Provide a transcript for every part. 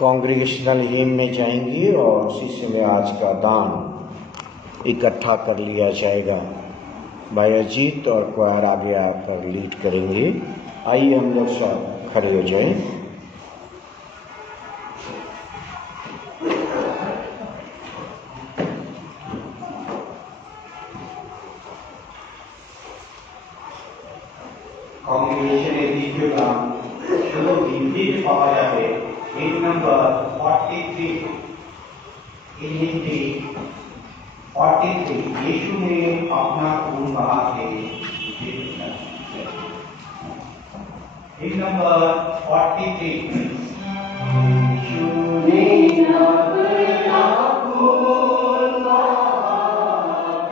Congregational him में जाएंगी और उसी समय आज का दान इकट्ठा कर लिया जाएगा। भाई अजीत और क्वायर आगे आकर लीड करेंगे। आइए हम लोग सब खड़े हो जाएं। कांग्रेगेशन एडीक्यू दान शुरू हिंदी पाया जाए। Page number 43 in Hindi 43 यीशु ने अपना खून बहा के Page number 43 यीशु ने अपना खून बहा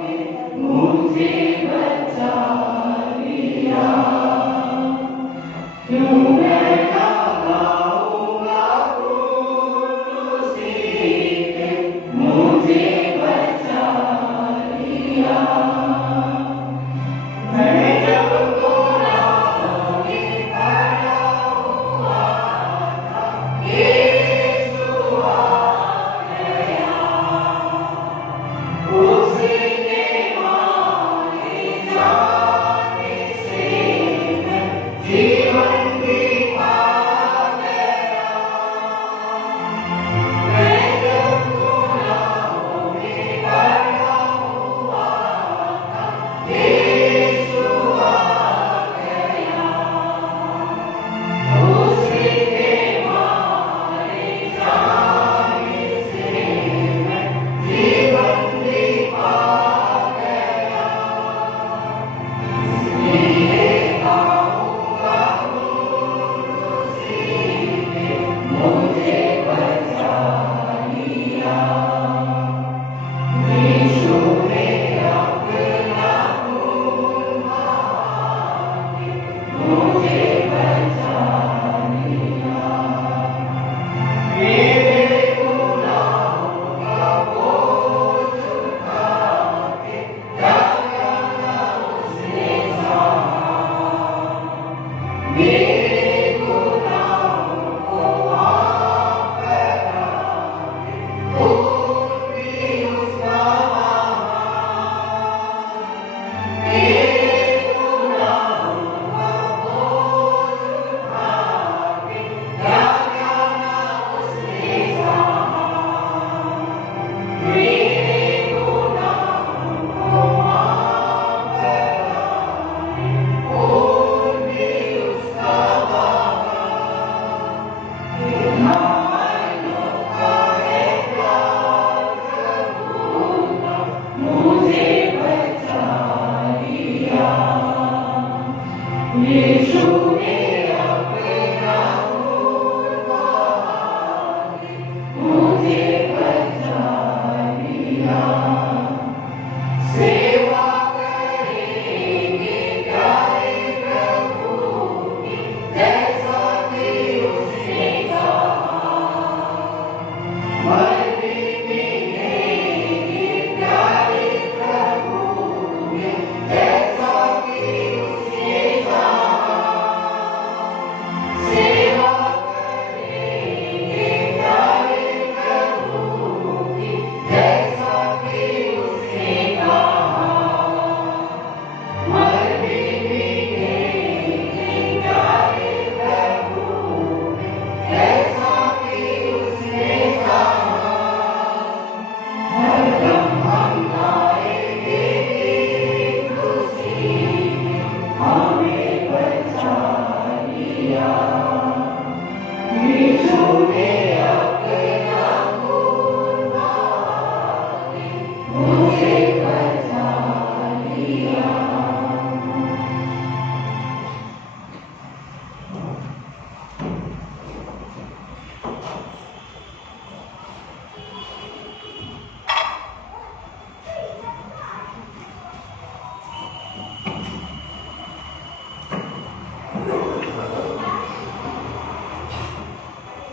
के मुझे बचा लिया।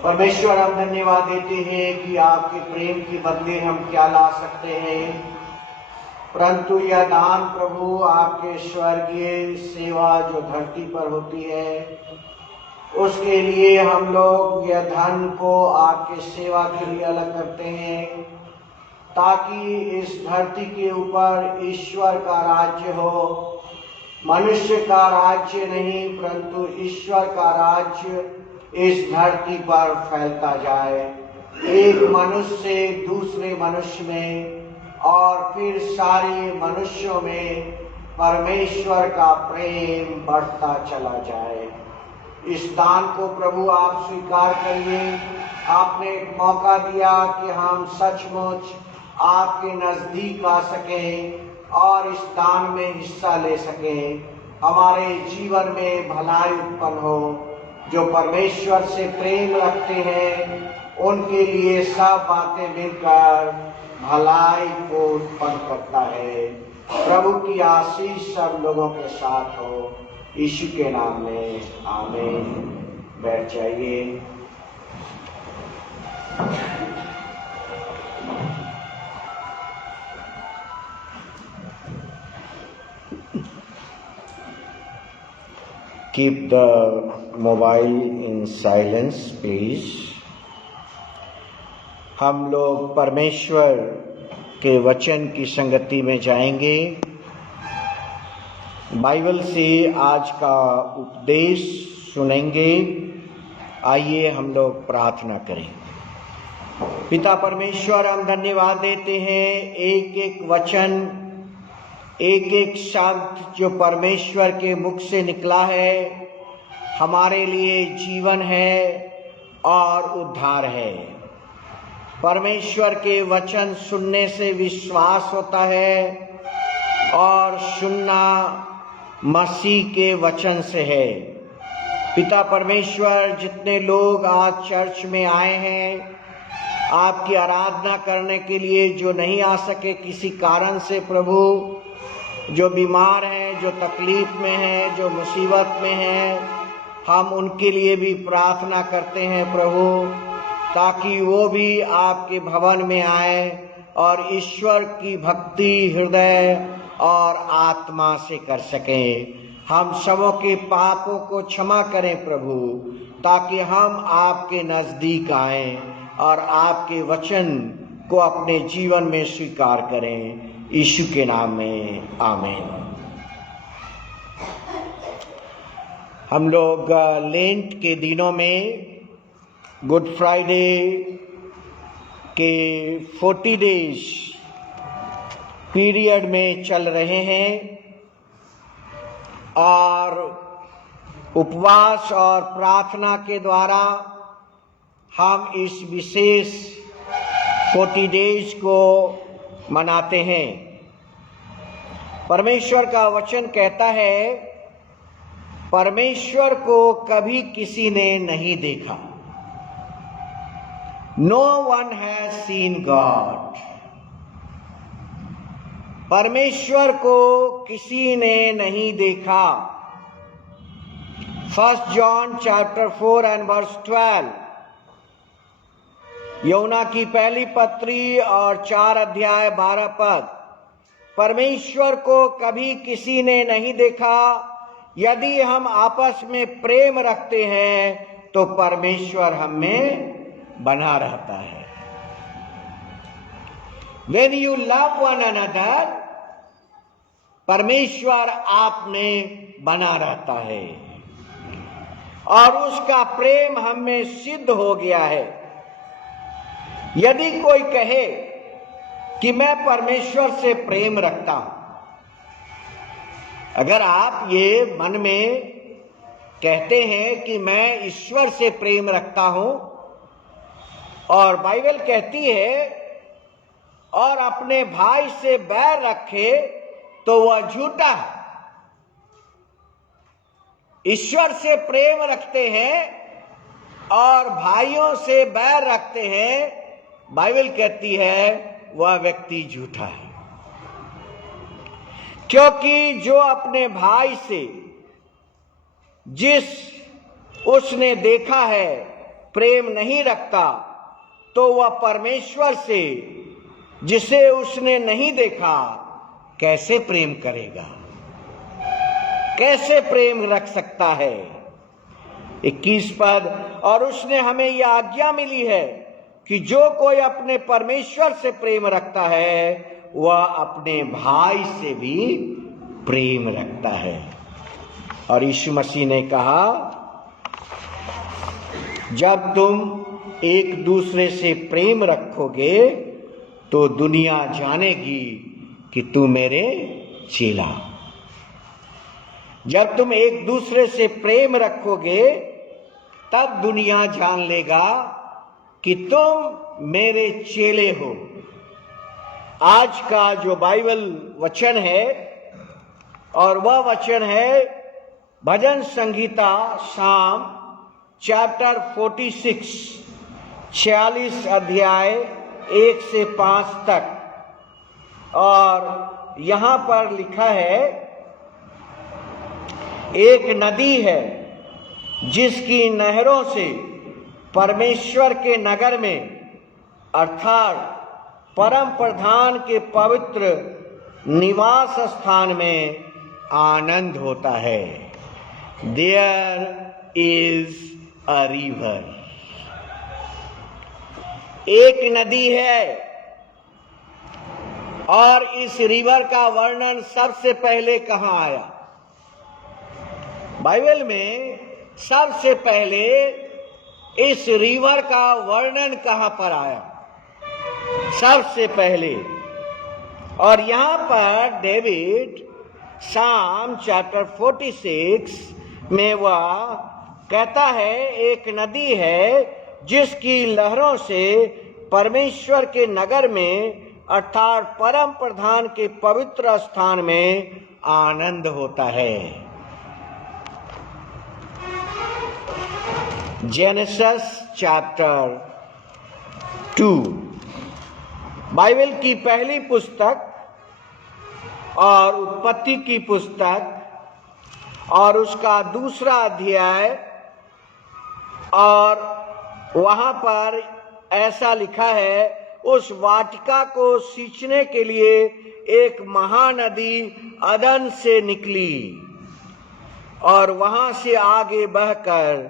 परमेश्वर, हम धन्यवाद देते हैं कि आपके प्रेम के बदले हम क्या ला सकते हैं, परंतु यह दान प्रभु आपके स्वर्गीय सेवा जो धरती पर होती है, उसके लिए हम लोग यह धन को आपके सेवा के लिए अलग करते हैं, ताकि इस धरती के ऊपर ईश्वर का राज्य हो। मनुष्य का राज्य नहीं, परंतु ईश्वर का राज्य इस धरती पर फैलता जाए, एक मनुष्य से दूसरे मनुष्य में और फिर सारे मनुष्यों में परमेश्वर का प्रेम बढ़ता चला जाए। इस दान को प्रभु आप स्वीकार करिए। आपने एक मौका दिया कि हम सचमुच आपके नजदीक आ सकें और इस दान में हिस्सा ले सकें। हमारे जीवन में भलाई उत्पन्न हो। जो परमेश्वर से प्रेम रखते हैं उनके लिए सब बातें मिलकर भलाई को उत्पन्न करता है। प्रभु की आशीष सब लोगों के साथ हो, यीशु के नाम में आमीन। बैठ जाइए। Keep the mobile in silence, please. हम लोग परमेश्वर के वचन की संगति में जाएंगे। बाइबल से आज का उपदेश सुनेंगे। आइए हम लोग प्रार्थना करें। पिता परमेश्वर, हम धन्यवाद देते हैं एक एक वचन, एक एक शब्द जो परमेश्वर के मुख से निकला है हमारे लिए जीवन है और उद्धार है। परमेश्वर के वचन सुनने से विश्वास होता है और सुनना मसीह के वचन से है। पिता परमेश्वर, जितने लोग आज चर्च में आए हैं आपकी आराधना करने के लिए, जो नहीं आ सके किसी कारण से प्रभु, जो बीमार हैं, जो तकलीफ में हैं, जो मुसीबत में हैं, हम उनके लिए भी प्रार्थना करते हैं प्रभु, ताकि वो भी आपके भवन में आए और ईश्वर की भक्ति हृदय और आत्मा से कर सकें। हम सबों के पापों को क्षमा करें प्रभु, ताकि हम आपके नजदीक आएं और आपके वचन को अपने जीवन में स्वीकार करें। यीशु के नाम में आमीन। हम लोग लेंट के दिनों में गुड फ्राइडे के 40 डेज पीरियड में चल रहे हैं और उपवास और प्रार्थना के द्वारा हम इस विशेष 40 डेज को मनाते हैं। परमेश्वर का वचन कहता है, परमेश्वर को कभी किसी ने नहीं देखा। No one has seen God. परमेश्वर को किसी ने नहीं देखा। 1 John chapter 4 and verse 12, यूहन्ना की पहली पत्री और 4 अध्याय 12 पद। परमेश्वर को कभी किसी ने नहीं देखा। यदि हम आपस में प्रेम रखते हैं तो परमेश्वर हम में बना रहता है। When you love one another, परमेश्वर आप में बना रहता है और उसका प्रेम हम में सिद्ध हो गया है। यदि कोई कहे कि मैं परमेश्वर से प्रेम रखता हूं, अगर आप ये मन में कहते हैं कि मैं ईश्वर से प्रेम रखता हूं और बाइबल कहती है और अपने भाई से बैर रखे, तो वह झूठा है। ईश्वर से प्रेम रखते हैं और भाइयों से बैर रखते हैं, बाइबल कहती है वह व्यक्ति झूठा है। क्योंकि जो अपने भाई से जिस उसने देखा है प्रेम नहीं रखता तो वह परमेश्वर से, जिसे उसने नहीं देखा, कैसे प्रेम करेगा? कैसे प्रेम रख सकता है? 21 पद, और उसने हमें यह आज्ञा मिली है कि जो कोई अपने परमेश्वर से प्रेम रखता है वह अपने भाई से भी प्रेम रखता है। और यीशु मसीह ने कहा, जब तुम एक दूसरे से प्रेम रखोगे तो दुनिया जानेगी कि तू मेरे चेला। जब तुम एक दूसरे से प्रेम रखोगे तब दुनिया जान लेगा कि तुम मेरे चेले हो। आज का जो बाइबल वचन है, और वह वचन है भजन संगीता साम चैप्टर 46, 46 अध्याय 1 से 5 तक। और यहां पर लिखा है, एक नदी है जिसकी नहरों से परमेश्वर के नगर में अर्थात परम प्रधान के पवित्र निवास स्थान में आनंद होता है। There is a river। एक नदी है, और इस रिवर का वर्णन सबसे पहले कहां आया? बाइबल में सबसे पहले इस रिवर का वर्णन कहां पर आया? सबसे पहले। और यहां पर डेविड साम चैप्टर 46 में वह कहता है, एक नदी है जिसकी लहरों से परमेश्वर के नगर में अर्थात परम प्रधान के पवित्र स्थान में आनंद होता है। जेनेसिस चैप्टर 2 बाइबल की पहली पुस्तक और उत्पत्ति की पुस्तक, और उसका दूसरा अध्याय, और वहां पर ऐसा लिखा है, उस वाटिका को सींचने के लिए एक महानदी अदन से निकली और वहां से आगे बहकर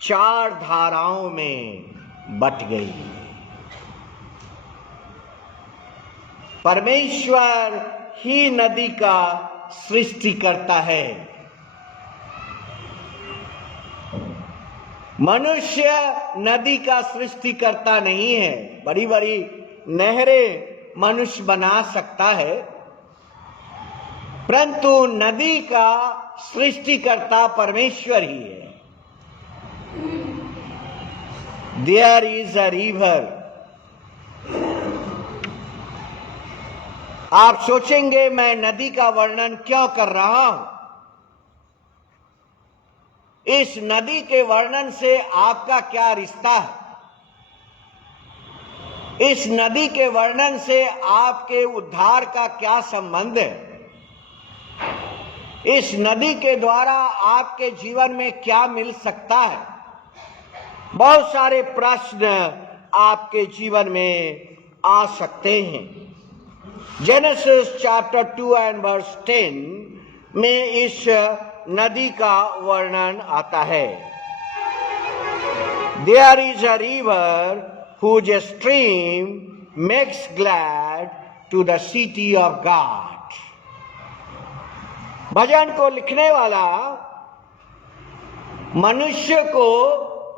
4 धाराओं में बट गई। परमेश्वर ही नदी का सृष्टि करता है। मनुष्य नदी का सृष्टि करता नहीं है। बड़ी बड़ी नहरें मनुष्य बना सकता है, परंतु नदी का सृष्टिकर्ता परमेश्वर ही है। There is a river। आप सोचेंगे मैं नदी का वर्णन क्यों कर रहा हूं? इस नदी के वर्णन से आपका क्या रिश्ता है? इस नदी के वर्णन से आपके उद्धार का क्या संबंध है? इस नदी के द्वारा आपके जीवन में क्या मिल सकता है? बहुत सारे प्रश्न आपके जीवन में आ सकते हैं। जेनेसिस चैप्टर 2 एंड वर्स 10 में इस नदी का वर्णन आता है। There is a river whose stream makes glad to the city of God। भजन को लिखने वाला मनुष्य को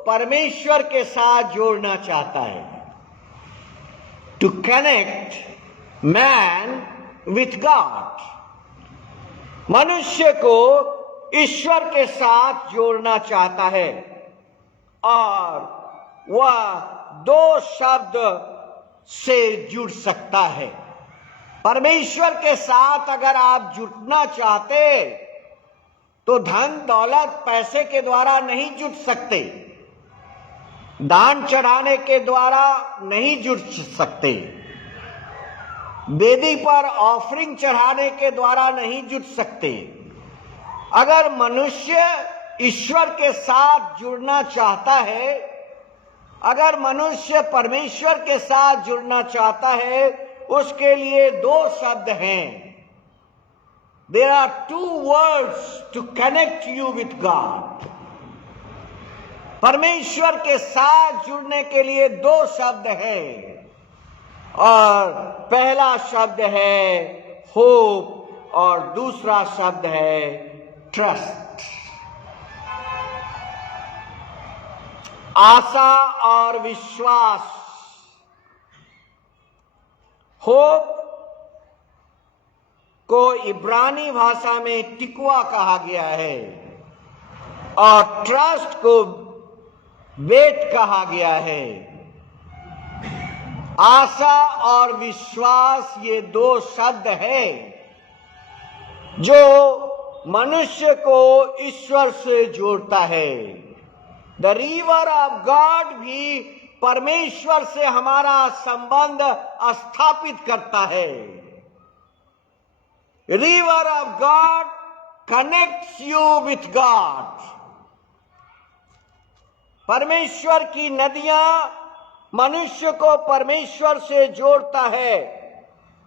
परमेश्वर के साथ जोड़ना चाहता है। To connect man with God। मनुष्य को ईश्वर के साथ जोड़ना चाहता है, और वह 2 शब्द से जुड़ सकता है। परमेश्वर के साथ अगर आप जुड़ना चाहते तो धन दौलत पैसे के द्वारा नहीं जुड़ सकते, दान चढ़ाने के द्वारा नहीं जुड़ सकते, वेदी पर ऑफरिंग चढ़ाने के द्वारा नहीं जुड़ सकते। अगर मनुष्य ईश्वर के साथ जुड़ना चाहता है अगर मनुष्य परमेश्वर के साथ जुड़ना चाहता है, उसके लिए दो शब्द हैं. There are two words to connect you with God. परमेश्वर के साथ जुड़ने के लिए दो शब्द हैं, और पहला शब्द है होप और दूसरा शब्द है ट्रस्ट. आशा और विश्वास. होप को इब्रानी भाषा में टिकवा कहा गया है, और ट्रस्ट को वेट कहा गया है. आशा और विश्वास ये दो शब्द हैं जो मनुष्य को ईश्वर से जोड़ता है. द रिवर ऑफ गॉड भी परमेश्वर से हमारा संबंध स्थापित करता है. River of God connects you with God. परमेश्वर की नदियां मनुष्य को परमेश्वर से जोड़ता है.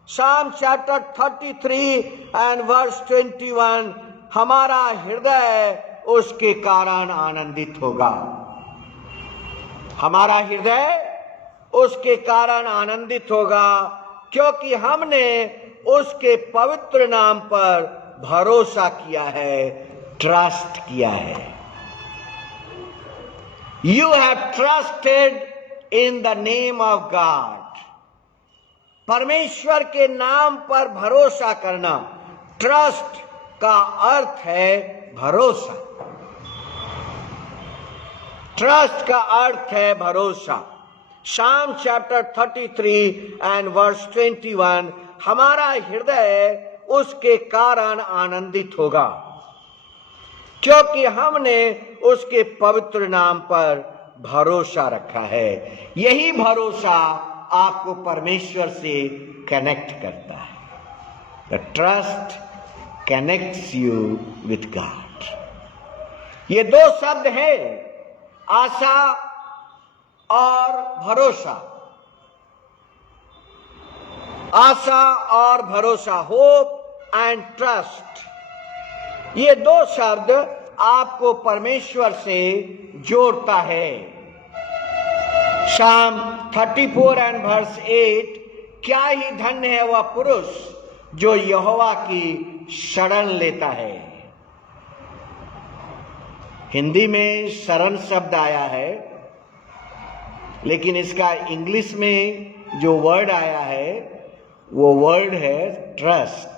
Psalm chapter 33 and verse 21. हमारा हृदय उसके कारण आनंदित होगा. हमारा हृदय उसके कारण आनंदित होगा, क्योंकि हमने उसके पवित्र नाम पर भरोसा किया है, ट्रस्ट किया है. You have trusted in the name of God. परमेश्वर के नाम पर भरोसा करना. ट्रस्ट का अर्थ है भरोसा. ट्रस्ट का अर्थ है भरोसा. Psalm chapter 33 and verse 21. हमारा हृदय उसके कारण आनंदित होगा, क्योंकि हमने उसके पवित्र नाम पर भरोसा रखा है. यही भरोसा आपको परमेश्वर से कनेक्ट करता है. The trust connects you with God. ये दो शब्द हैं, आशा और भरोसा. आशा और भरोसा, होप एंड ट्रस्ट. ये दो शब्द आपको परमेश्वर से जोड़ता है. Psalm 34 and verse 8. क्या ही धन्य है वह पुरुष जो यहोवा की शरण लेता है. हिंदी में शरण शब्द आया है, लेकिन इसका इंग्लिश में जो वर्ड आया है वो वर्ड है ट्रस्ट.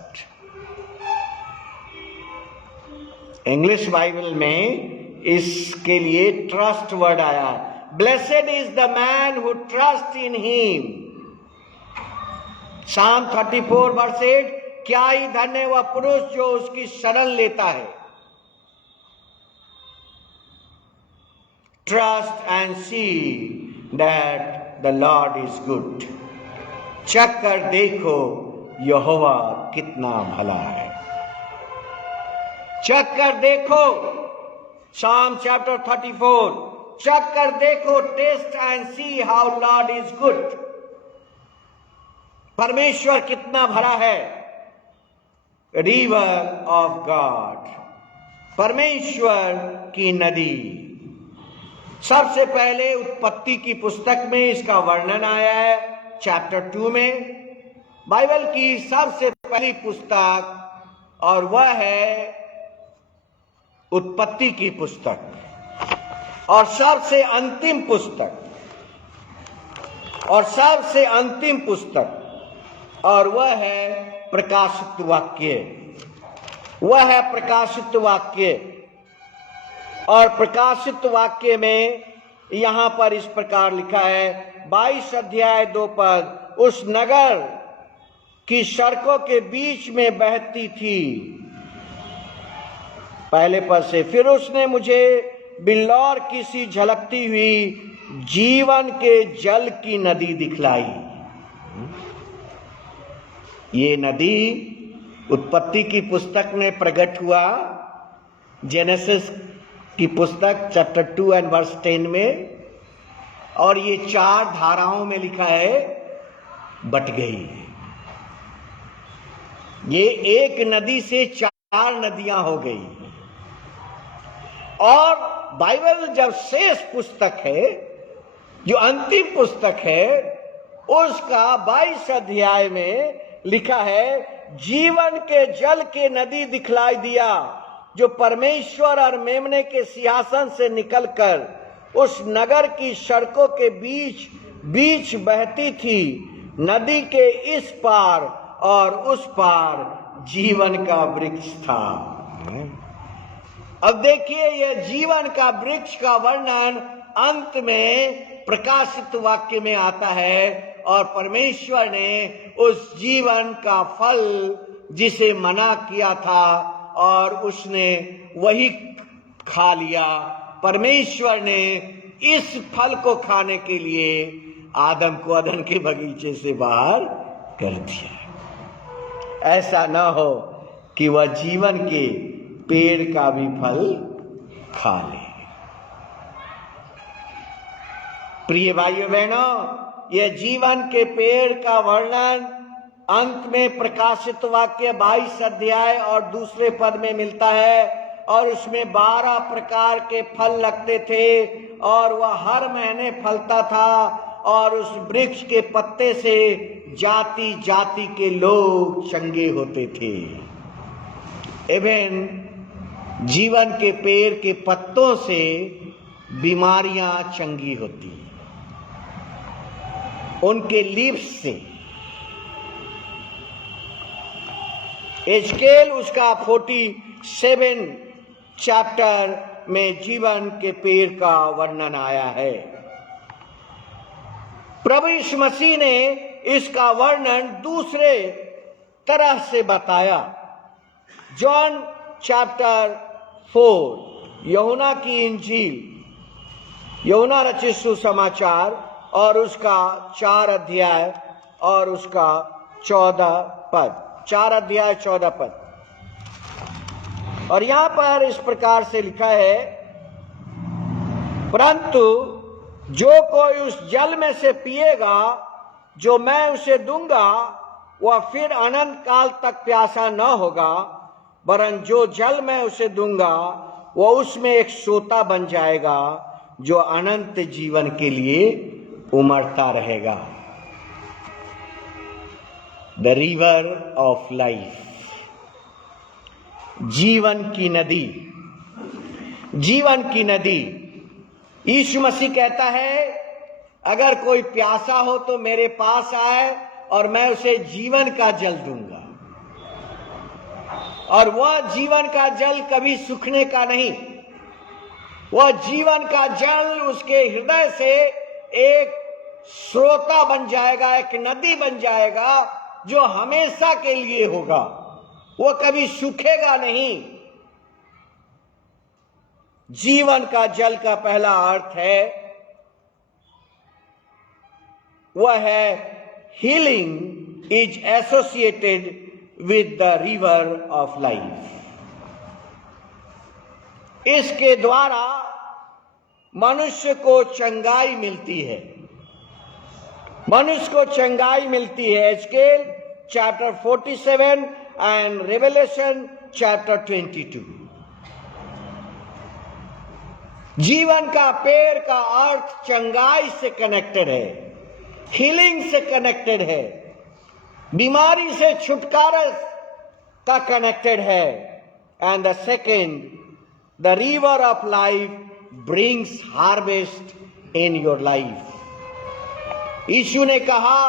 इंग्लिश बाइबल में इसके लिए ट्रस्ट वर्ड आया. Blessed is the man who trust in him. Psalm 34 verse 8. क्या ही धन्य वह पुरुष जो उसकी शरण लेता है. Trust and see that the Lord is good. चख कर देखो यहोवा कितना भला है. चख कर देखो. Psalm chapter 34. चख कर देखो. Taste and see how Lord is good. परमेश्वर कितना भला है. रिवर ऑफ गॉड, परमेश्वर की नदी. सबसे पहले उत्पत्ति की पुस्तक में इसका वर्णन आया है, चैप्टर 2 में. बाइबल की सबसे पहली पुस्तक, और वह है उत्पत्ति की पुस्तक. और सबसे अंतिम पुस्तक, और वह है प्रकाशित वाक्य. वह है प्रकाशित वाक्य. और प्रकाशित वाक्य में यहां पर इस प्रकार लिखा है, 22 अध्याय 2 पद. उस नगर की सड़कों के बीच में बहती थी. पहले पद से, फिर उसने मुझे बिल्लौर की सी झलकती हुई जीवन के जल की नदी दिखलाई. ये नदी उत्पत्ति की पुस्तक में प्रकट हुआ, जेनेसिस की पुस्तक चैप्टर 2 एंड वर्स 10 में. और ये 4 धाराओं में लिखा है बट गई। ये एक नदी से 4 नदियां हो गई। और बाइबल जब शेष पुस्तक है, जो अंतिम पुस्तक है, उसका 22 अध्याय में लिखा है, जीवन के जल के नदी दिखलाई दिया जो परमेश्वर और मेमने के सिंहासन से निकलकर उस नगर की सड़कों के बीच बीच बहती थी। नदी के इस पार और उस पार जीवन का वृक्ष था। अब देखिए, यह जीवन का वृक्ष का वर्णन अंत में प्रकाशित वाक्य में आता है, और परमेश्वर ने उस जीवन का फल जिसे मना किया था और उसने वही खा लिया। परमेश्वर ने इस फल को खाने के लिए आदम को अदन के बगीचे से बाहर कर दिया। ऐसा न हो कि वह जीवन के पेड़ का भी फल खा ले। प्रिय भाइयों बहनों, यह जीवन के पेड़ का वर्णन अंत में प्रकाशित वाक्य 22 अध्याय और दूसरे पद में मिलता है, और उसमें 12 प्रकार के फल लगते थे और वह हर महीने फलता था, और उस वृक्ष के पत्ते से जाति जाति के लोग चंगे होते थे। इवन जीवन के पेड़ के पत्तों से बीमारियां चंगी होती, उनके लीव्स से। एजकेल उसका 47 चैप्टर में जीवन के पेड़ का वर्णन आया है। प्रभु यीशु मसीह ने इसका वर्णन दूसरे तरह से बताया। जॉन चैप्टर 4, यूहन्ना की इंजील, यूहन्ना रचित सुसमाचार और उसका 4 अध्याय और उसका 14 पद, 4 अध्याय 14 पद। और यहां पर इस प्रकार से लिखा है, परंतु जो कोई उस जल में से पिएगा जो मैं उसे दूंगा, वह फिर अनंत काल तक प्यासा न होगा, वरन जो जल मैं उसे दूंगा वह उसमें एक सोता बन जाएगा जो अनंत जीवन के लिए उमड़ता रहेगा। द रिवर ऑफ लाइफ, जीवन की नदी, जीवन की नदी। यीशु मसीह कहता है, अगर कोई प्यासा हो तो मेरे पास आए और मैं उसे जीवन का जल दूंगा। और वह जीवन का जल कभी सूखने का नहीं, वह जीवन का जल उसके हृदय से एक स्रोता बन जाएगा, एक नदी बन जाएगा जो हमेशा के लिए होगा, वो कभी सूखेगा नहीं। जीवन का जल का पहला अर्थ है, वह है healing is associated with the river of life. इसके द्वारा मनुष्य को चंगाई मिलती है, मनुष्य को चंगाई मिलती है। एजकेल चैप्टर 47 एंड रेवलेशन चैप्टर 22। जीवन का पेड़ का अर्थ चंगाई से कनेक्टेड है, हीलिंग से कनेक्टेड है, बीमारी से छुटकारा का कनेक्टेड है। And the second, the river of life brings harvest in your life. Yeshu ने कहा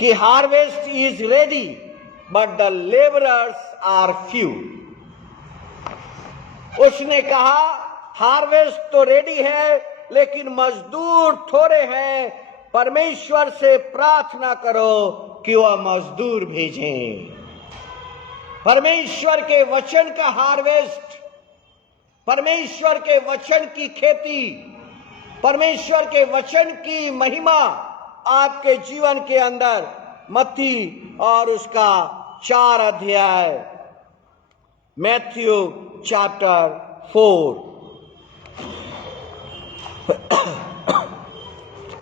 कि harvest is ready but the labourers are few. उसने कहा हार्वेस्ट तो रेडी है लेकिन मजदूर थोड़े हैं। परमेश्वर से प्रार्थना करो कि वह मजदूर भेजें। परमेश्वर के वचन का हार्वेस्ट, परमेश्वर के वचन की खेती, परमेश्वर के वचन की महिमा आपके जीवन के अंदर मत्ती और उसका 4 अध्याय, मैथ्यू चैप्टर 4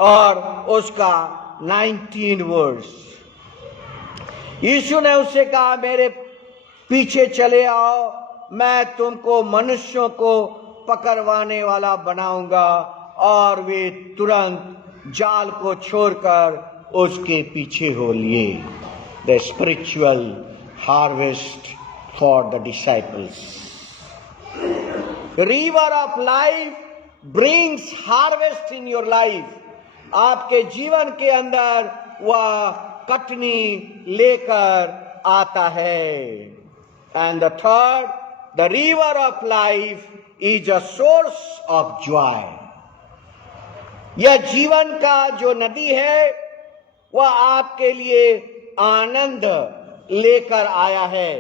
और उसका 19 वर्स। यीशु ने उससे कहा, मेरे पीछे चले आओ, मैं तुमको मनुष्यों को पकड़वाने वाला बनाऊंगा। और वे तुरंत जाल को छोड़कर उसके पीछे हो लिए। The spiritual harvest for the disciples. River of life brings harvest in your life. आपके जीवन के अंदर वह कटनी लेकर आता है। And the third, the river of life is a source of Joy. यह जीवन का जो नदी है वह आपके लिए आनंद लेकर आया है।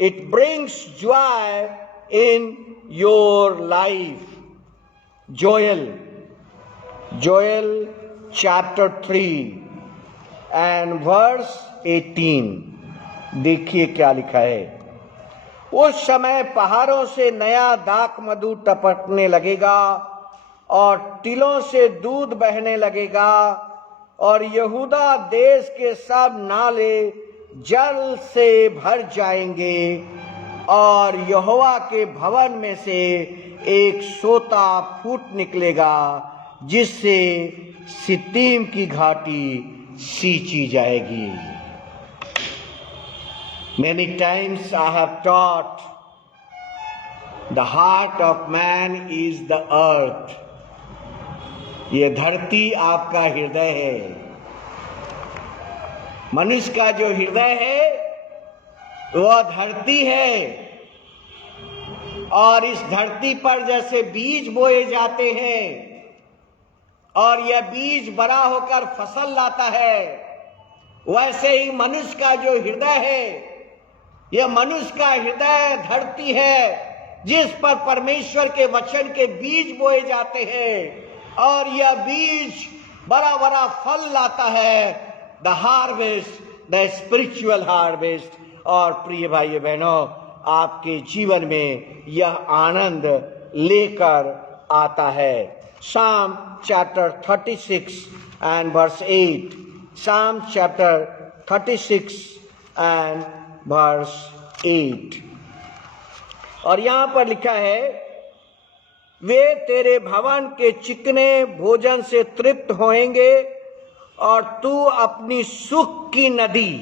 It brings joy in your life. Joel chapter 3 and verse 18। देखिए क्या लिखा है। उस समय पहाड़ों से नया दाख मधु टपकने लगेगा और टीलों से दूध बहने लगेगा और यहूदा देश के सब नाले जल से भर जाएंगे और यहोवा के भवन में से एक सोता फूट निकलेगा जिससे सित्तीम की घाटी सींची जाएगी। Many times I have taught, the heart of man is the earth. ये धरती आपका हृदय है। मनुष्य का जो हृदय है वह धरती है। और इस धरती पर जैसे बीज बोए जाते हैं और यह बीज बड़ा होकर फसल लाता है, वैसे ही मनुष्य का जो हृदय है, यह मनुष्य का हृदय धरती है जिस पर परमेश्वर के वचन के बीज बोए जाते हैं और यह बीज बड़ा बड़ा फल लाता है। The harvest, the spiritual harvest. और प्रिय भाइयों बहनों, आपके जीवन में यह आनंद लेकर आता है। Psalm chapter 36 and verse 8. Psalm chapter 36 and verse 8। और यहां पर लिखा है, वे तेरे भवन के चिकने भोजन से तृप्त होएंगे और तू अपनी सुख की नदी।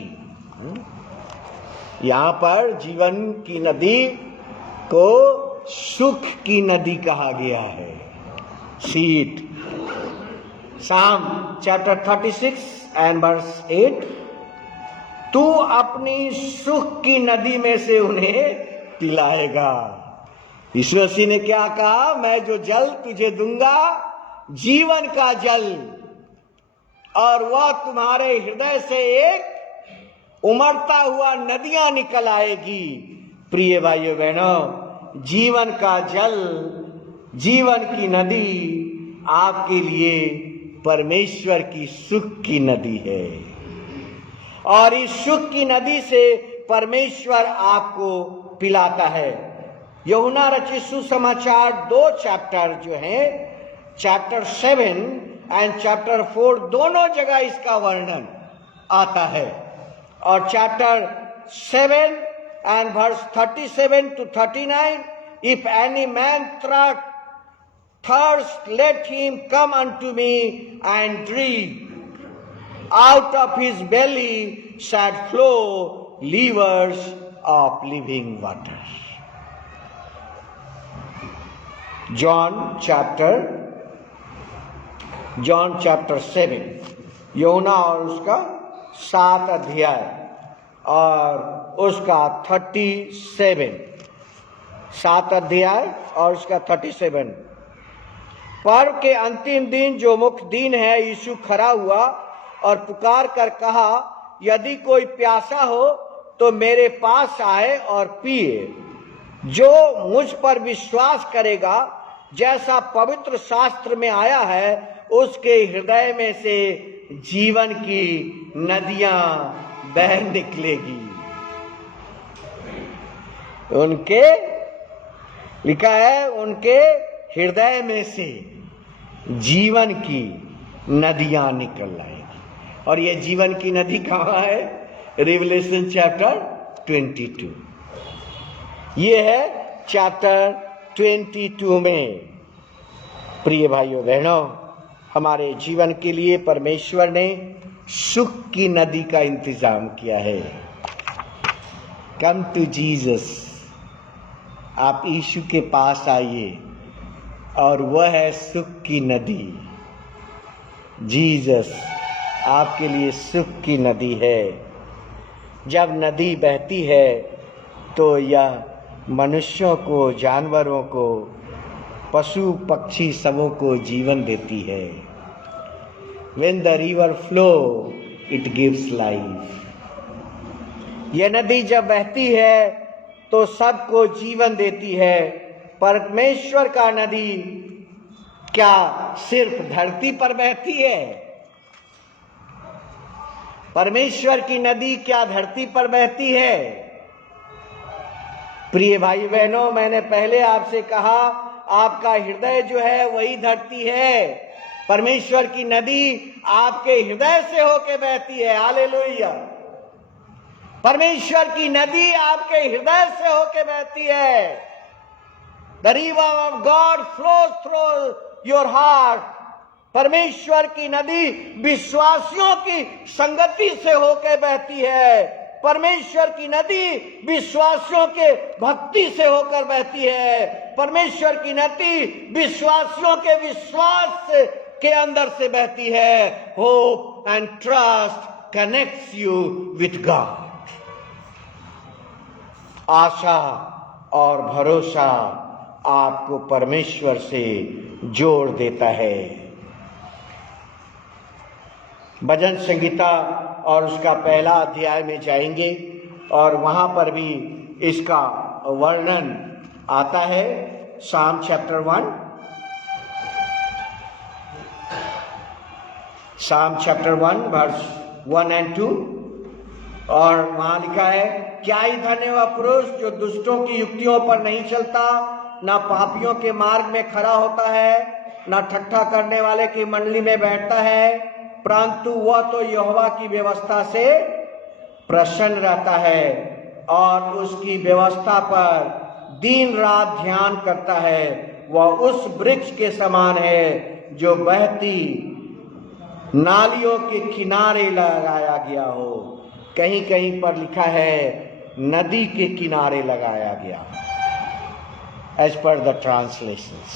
यहां पर जीवन की नदी को सुख की नदी कहा गया है। Seat. Psalm chapter 36 and verse 8। तू अपनी सुख की नदी में से उन्हें पिलाएगा। यीशु मसीह ने क्या कहा? मैं जो जल तुझे दूंगा, जीवन का जल, और वह तुम्हारे हृदय से एक उमड़ता हुआ नदियां निकल आएगी। प्रिय भाइयों बहनों, जीवन का जल, जीवन की नदी आपके लिए परमेश्वर की सुख की नदी है। और इस सुख की नदी से परमेश्वर आपको पिलाता है। यूहन्ना रचित सुसमाचार 2 चैप्टर जो हैं, चैप्टर 7 एंड चैप्टर 4, दोनों जगह इसका वर्णन आता है। और chapter 7 and verse 37 to 39, if any man thirst, let him come unto me and drink. Out of his belly shall flow rivers of living water. John chapter 7, यूहन्ना और उसका 7 अध्याय और उसका 37, 7 अध्याय और उसका 37। पर्व के अंतिम दिन जो मुख्य दिन है, यीशु खड़ा हुआ और पुकार कर कहा, यदि कोई प्यासा हो तो मेरे पास आए और पिए। जो मुझ पर विश्वास करेगा, जैसा पवित्र शास्त्र में आया है, उसके हृदय में से जीवन की नदियां बह निकलेगी। उनके लिखा है, उनके हृदय में से जीवन की नदियां निकल आएगी। और ये जीवन की नदी कहाँ है? Revelation chapter 22। ये है चैप्टर 22 में। प्रिय भाइयों बहनों, हमारे जीवन के लिए परमेश्वर ने सुख की नदी का इंतजाम किया है। कम टू जीसस, आप यीशु के पास आइए और वह है सुख की नदी। जीसस आपके लिए सुख की नदी है। जब नदी बहती है तो यह मनुष्यों को, जानवरों को, पशु पक्षी सबों को जीवन देती है। When the river flow, it gives life. यह नदी जब बहती है तो सबको जीवन देती है। परमेश्वर का नदी क्या सिर्फ धरती पर बहती है? परमेश्वर की नदी क्या धरती पर बहती है? प्रिय भाई बहनों, मैंने पहले आपसे कहा, आपका हृदय जो है वही धरती है। परमेश्वर की नदी आपके हृदय से होके बहती है। हालेलुया। परमेश्वर की नदी आपके हृदय से होके बहती है। The river of God flows through your heart. परमेश्वर की नदी विश्वासियों की संगति से होकर बहती है। परमेश्वर की नदी विश्वासियों के भक्ति से होकर बहती है। परमेश्वर की नदी विश्वासियों के विश्वास के अंदर से बहती है। Hope and trust connects you with God. आशा और भरोसा आपको परमेश्वर से जोड़ देता है। भजन संगीता और उसका पहला अध्याय में जाएंगे और वहां पर भी इसका वर्णन आता है। साम चैप्टर 1, साम चैप्टर 1 वर्स 1 and 2। और वहां लिखा है, क्या ही धन्य वह पुरुष जो दुष्टों की युक्तियों पर नहीं चलता, ना पापियों के मार्ग में खड़ा होता है, ना ठट्ठा करने वाले की मंडली में बैठता है, परंतु वह तो यहोवा की व्यवस्था से प्रसन्न रहता है और उसकी व्यवस्था पर दिन रात ध्यान करता है। वह उस वृक्ष के समान है जो बहती नालियों के किनारे लगाया गया हो। कहीं कहीं पर लिखा है नदी के किनारे लगाया गया, एज पर द ट्रांसलेशंस।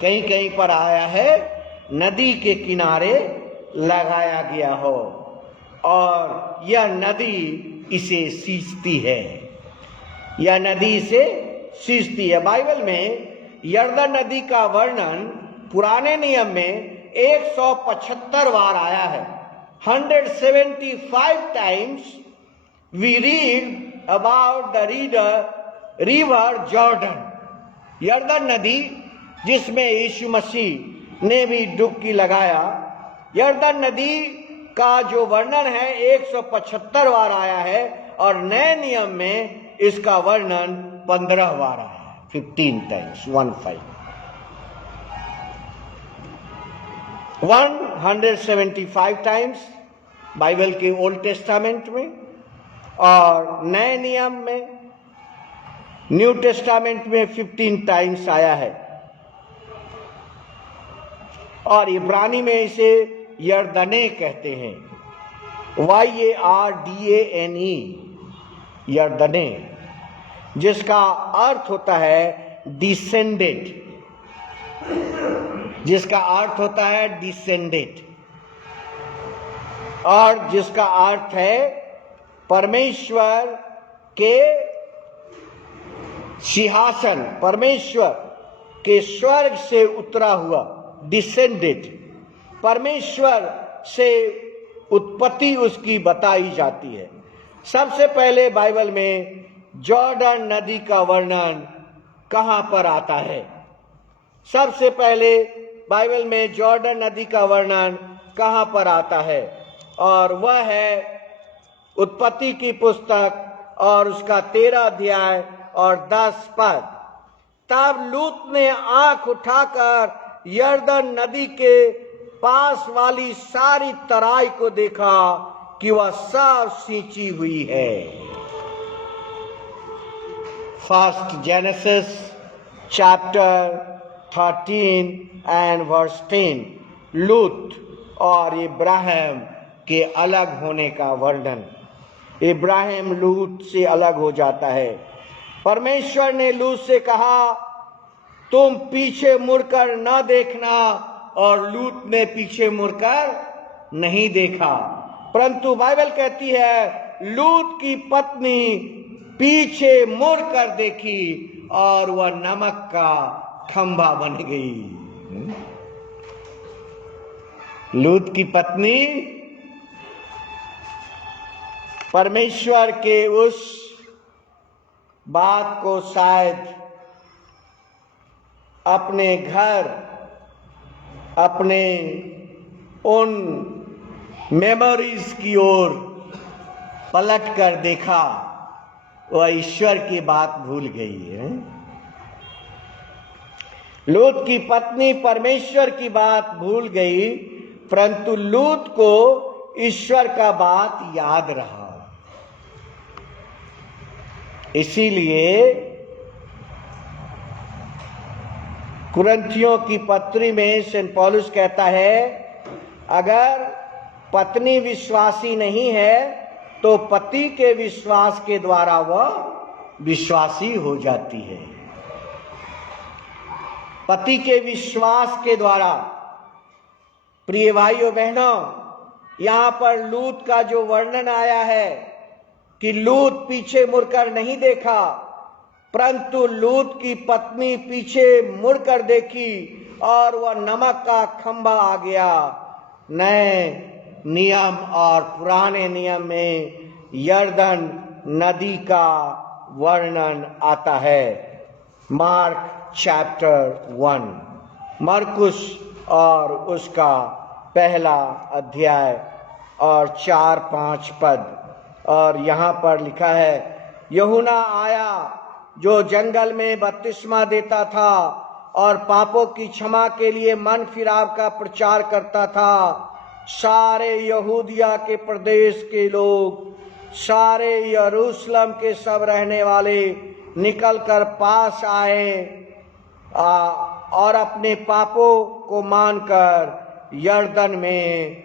कहीं कहीं पर आया है नदी के किनारे लगाया गया हो और यह नदी इसे सींचती है। यह नदी इसे सींचती है। बाइबल में यरदन नदी का वर्णन पुराने नियम में 175 बार आया है। 175 times we read about the river Jordan। यरदन नदी जिसमें यीशु मसीह ने भी डुबकी लगाया, यरदन नदी का जो वर्णन है 175 बार आया है और नए नियम में इसका वर्णन 15 बार आया है। 15 times, 15। 175 टाइम्स बाइबल के ओल्ड टेस्टामेंट में और नए नियम में, न्यू टेस्टामेंट में 15 टाइम्स आया है। और इब्रानी में इसे यरदने कहते हैं, YARDANE, यरदने, जिसका अर्थ होता है डिसेंडेड, जिसका अर्थ होता है डिसेंडेड और जिसका अर्थ है परमेश्वर के सिंहासन, परमेश्वर के स्वर्ग से उतरा हुआ। डिसेंडेड, परमेश्वर से उत्पत्ति उसकी बताई जाती है। सबसे पहले बाइबल में जॉर्डन नदी का वर्णन कहां पर आता है? सबसे पहले बाइबल में जॉर्डन नदी का वर्णन कहां पर आता है? और वह है उत्पत्ति की पुस्तक और उसका 13 अध्याय और 10 पद। तब लूत ने आंख उठाकर यरदन नदी के पास वाली सारी तराई को देखा कि वह सब सींची हुई है। First Genesis chapter 13 and verse 10 लूत और इब्राहिम के अलग होने का वर्णन। इब्राहिम लूत से अलग हो जाता है। परमेश्वर ने लूत से कहा, तुम पीछे मुड़कर न देखना, और लूत ने पीछे मुड़कर नहीं देखा। परंतु बाइबल कहती है लूत की पत्नी पीछे मुड़कर देखी और वह नमक का खंभा बन गई। लूत की पत्नी परमेश्वर के उस बात को शायद अपने घर, अपने उन मेमोरीज की ओर पलट कर देखा, वह ईश्वर की बात भूल गई है। लूत की पत्नी परमेश्वर की बात भूल गई, परंतु लूत को ईश्वर का बात याद रहा। इसीलिए कुरिन्थियों की पत्री में सेंट पौलुस कहता है, अगर पत्नी विश्वासी नहीं है तो पति के विश्वास के द्वारा वह विश्वासी हो जाती है। पति के विश्वास के द्वारा। प्रिय भाइयों बहनों, यहां पर लूत का जो वर्णन आया है कि लूत पीछे मुड़कर नहीं देखा, परंतु लूत की पत्नी पीछे मुड़कर देखी और वह नमक का खंभा आ गया। नए नियम और पुराने नियम में यरदन नदी का वर्णन आता है। मार्क चैप्टर 1, मरकुस और उसका पहला अध्याय और 4-5 पद। और यहां पर लिखा है, यूहन्ना आया जो जंगल में बपतिस्मा देता था और पापों की क्षमा के लिए मन फिराव का प्रचार करता था। सारे यहूदिया के प्रदेश के लोग, सारे यरूशलेम के सब रहने वाले निकलकर पास आए और अपने पापों को मानकर यरदन में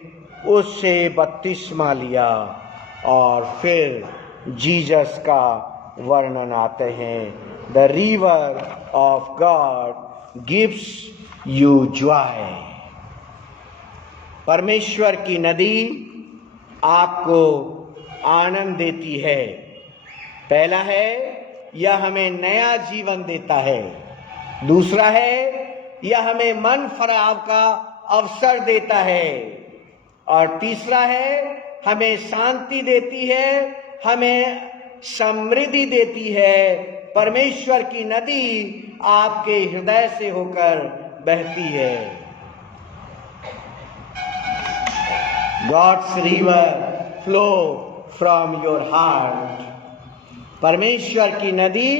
उससे बपतिस्मा लिया। और फिर जीसस का वर्णन आते हैं, the river of God gives you Joy. परमेश्वर की नदी आपको आनंद देती है। पहला है, यह हमें नया जीवन देता है। दूसरा है, यह हमें मन फराव का अवसर देता है। और तीसरा है, हमें शांति देती है, हमें समृद्धि देती है। परमेश्वर की नदी आपके हृदय से होकर बहती है। God's river flow from your heart. परमेश्वर की नदी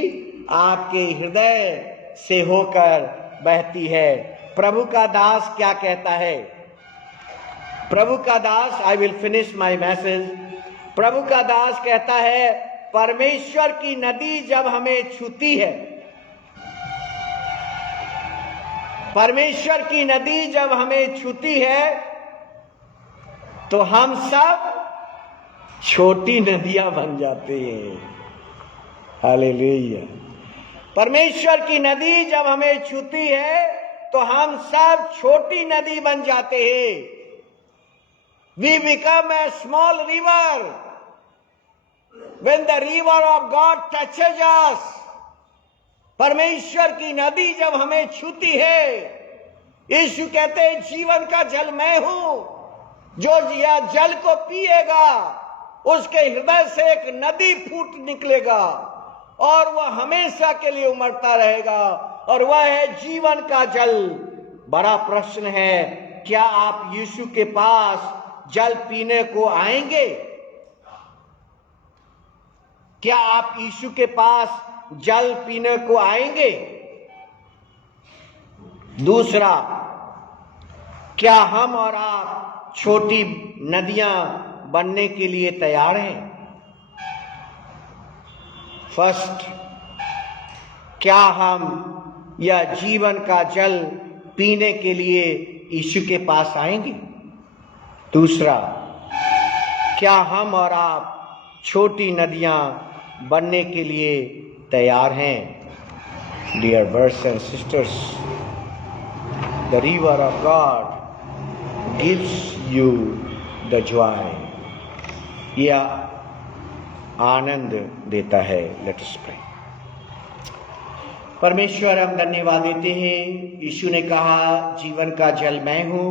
आपके हृदय से होकर बहती है। प्रभु का दास क्या कहता है? प्रभु का दास, I will finish my message. प्रभु का दास कहता है, परमेश्वर की नदी जब हमें छूती है, परमेश्वर की नदी जब हमें छूती है तो हम सब छोटी नदियां बन जाते हैं। हालेलुया। परमेश्वर की नदी जब हमें छूती है तो हम सब छोटी नदी बन जाते हैं। We become a small river when the river of God touches us. परमेश्वर की नदी जब हमें छूती है, यीशु कहते हैं जीवन का जल मैं हूं, जो यह जल को पिएगा उसके हृदय से एक नदी फूट निकलेगा और वह हमेशा के लिए उमड़ता रहेगा, और वह है जीवन का जल। बड़ा प्रश्न है, क्या आप यीशु के पास जल पीने को आएंगे? क्या आप यीशु के पास जल पीने को आएंगे? दूसरा, क्या हम और आप छोटी नदियां बनने के लिए तैयार हैं? फर्स्ट, क्या हम यह जीवन का जल पीने के लिए यीशु के पास आएंगे? दूसरा, क्या हम और आप छोटी नदियां बनने के लिए तैयार हैं? Dear brothers and sisters, the river of God gives you the joy. यह आनंद देता है। Let us pray. परमेश्वर, हम धन्यवाद देते हैं। यीशु ने कहा, जीवन का जल मैं हूं,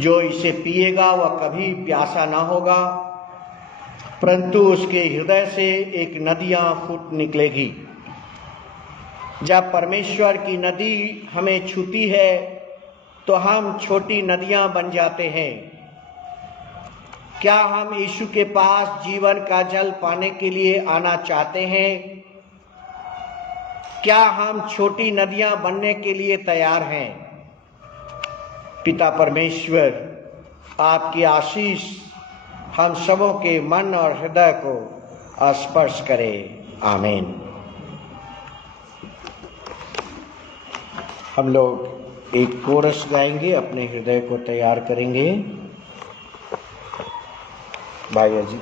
जो इसे पिएगा वह कभी प्यासा ना होगा, परंतु उसके हृदय से एक नदियां फूट निकलेगी। जब परमेश्वर की नदी हमें छूती है तो हम छोटी नदियां बन जाते हैं। क्या हम यीशु के पास जीवन का जल पाने के लिए आना चाहते हैं? क्या हम छोटी नदियां बनने के लिए तैयार हैं? पिता परमेश्वर, आपकी आशीष हम सबों के मन और हृदय को स्पर्श करे। आमीन। हम लोग एक कोरस गाएंगे, अपने हृदय को तैयार करेंगे। भाई जी,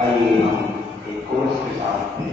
आइए हम एक कोर्स के साथ से